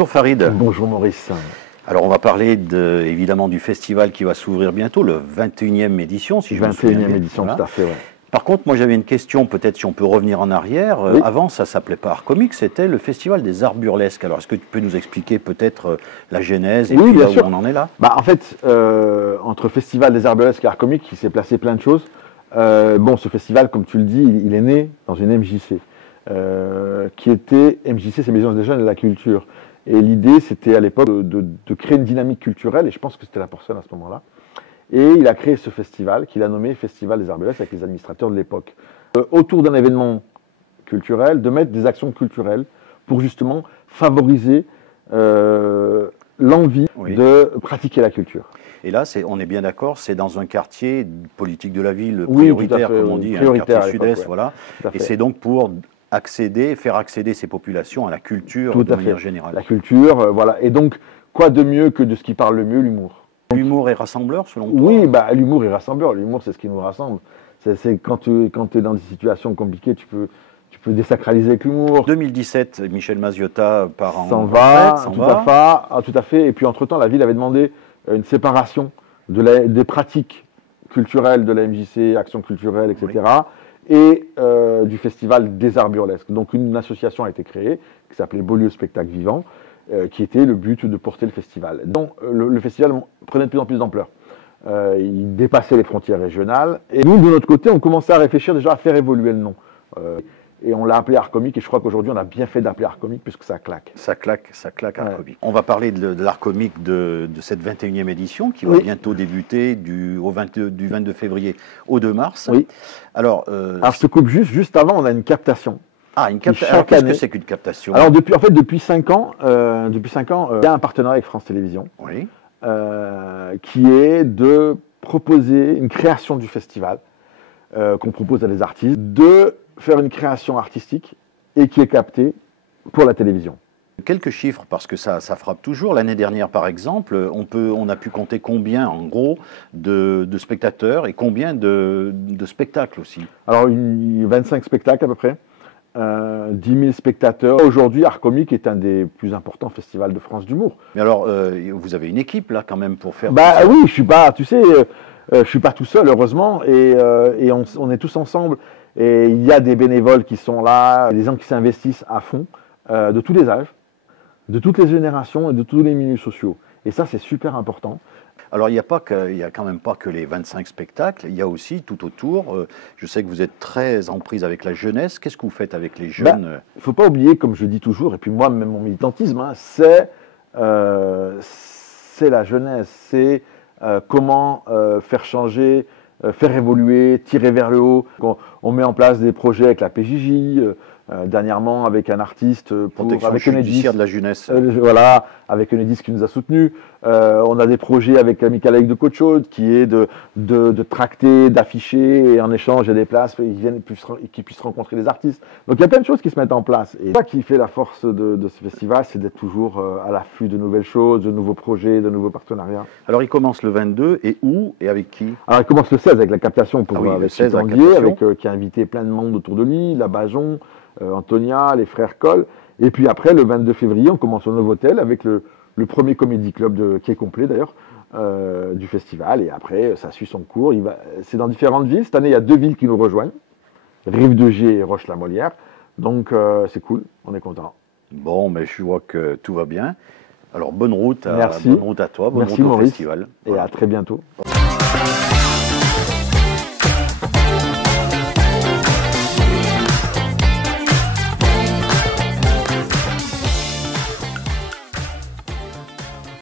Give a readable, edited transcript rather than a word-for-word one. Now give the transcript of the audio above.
Bonjour Farid. Bonjour Maurice. Alors on va parler évidemment du festival qui va s'ouvrir bientôt, le 21e édition, si je me souviens bien. 21e édition, Voilà. tout à fait, ouais. Par contre, moi j'avais une question, peut-être si on peut revenir en arrière. Oui. Avant, ça s'appelait pas Art Comique, c'était le Festival des Arts Burlesques. Alors est-ce que tu peux nous expliquer peut-être la genèse et Oui, puis bien là sûr. où on en est là? En fait, entre Festival des Arts Burlesques et Art Comique, il s'est placé plein de choses. Bon, ce festival, comme tu le dis, il est né dans une MJC, qui était, MJC, c'est Maison des Jeunes et de la Culture. Et l'idée, c'était à l'époque de créer une dynamique culturelle, et je pense que c'était la personne à ce moment-là. Et il a créé ce festival, qu'il a nommé Festival des Arts Burlesques, avec les administrateurs de l'époque. Autour d'un événement culturel, de mettre des actions culturelles pour justement favoriser l'envie de pratiquer la culture. Et là, on est bien d'accord, c'est dans un quartier politique de la ville, Oui, prioritaire, tout à fait, comme on dit, un prioritaire quartier sud-est, ouais. voilà. Et fait. c'est donc pour faire accéder ces populations à la culture Tout de à manière fait. générale. La culture, voilà. Et donc, quoi de mieux que de ce qui parle le mieux, l'humour? L'humour est rassembleur, selon toi? Oui, l'humour est rassembleur. L'humour, c'est ce qui nous rassemble. C'est quand tu es dans des situations compliquées, tu peux désacraliser avec l'humour. 2017, Michel Maziotta part en S'en va, retraite, tout à fait. Et puis, entre-temps, la ville avait demandé une séparation des pratiques culturelles de la MJC, Action culturelle, etc., et du Festival des Arts Burlesques. Donc, une association a été créée, qui s'appelait Beaulieu Spectacle Vivant, qui était le but de porter le festival. Donc, le festival prenait de plus en plus d'ampleur. Il dépassait les frontières régionales. Et nous, de notre côté, on commençait à réfléchir déjà à faire évoluer le nom. Et on l'a appelé Art Comique, et je crois qu'aujourd'hui, on a bien fait d'appeler Art Comique, puisque ça claque. Ça claque Art Comique. On va parler de l'Art Comique de cette 21e édition, qui va bientôt débuter du 22 février au 2 mars. Oui. Alors, je te coupe juste avant, on a une captation. Ah, une captation. Alors, qu'est-ce que c'est qu'une captation? Alors, depuis 5 ans, il y a un partenariat avec France Télévisions, qui est de proposer une création du festival, qu'on propose à des artistes, de faire une création artistique et qui est captée pour la télévision. Quelques chiffres, parce que ça frappe toujours. L'année dernière, par exemple, on a pu compter combien, en gros, de spectateurs et combien de spectacles aussi? Alors, 25 spectacles à peu près, 10 000 spectateurs. Aujourd'hui, Art Comique est un des plus importants festivals de France d'humour. Mais alors, vous avez une équipe, là, quand même, pour faire... Oui, je suis pas, tu sais, je suis pas tout seul, heureusement, et on est tous ensemble. Et il y a des bénévoles qui sont là, des gens qui s'investissent à fond, de tous les âges, de toutes les générations et de tous les milieux sociaux. Et ça, c'est super important. Alors, il n'y a quand même pas que les 25 spectacles, il y a aussi tout autour, je sais que vous êtes très en prise avec la jeunesse. Qu'est-ce que vous faites avec les jeunes? Il ne faut pas oublier, comme je dis toujours, et puis moi, même mon militantisme, c'est la jeunesse, c'est comment faire changer, faire évoluer, tirer vers le haut. On met en place des projets avec la PJJ, dernièrement avec un artiste avec Enedis de la jeunesse. Voilà, avec Enedis qui nous a soutenus. On a des projets avec l'Amicale de Côte-Chaude qui est de tracter, d'afficher, et en échange, il y a des places qui puissent rencontrer des artistes. Donc il y a plein de choses qui se mettent en place. Et ça qui fait la force de ce festival, c'est d'être toujours à l'affût de nouvelles choses, de nouveaux projets, de nouveaux partenariats. Alors il commence le 22, et où et avec qui? Alors il commence le 16 avec la captation avec Tanguy, qui a invité plein de monde autour de lui, la Bajon, Antonia, les frères Coll. Et puis après, le 22 février, on commence au Novotel avec le premier comédie club qui est complet d'ailleurs, du festival. Et après, ça suit son cours. C'est dans différentes villes. Cette année, il y a 2 villes qui nous rejoignent, Rive-de-Gier et Roche-la-Molière. Donc c'est cool, on est content. Bon, mais je vois que tout va bien. Alors bonne route à toi, bonne Merci, route au Maurice, festival. Et à très bientôt.